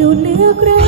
ผิวเนื้อกระ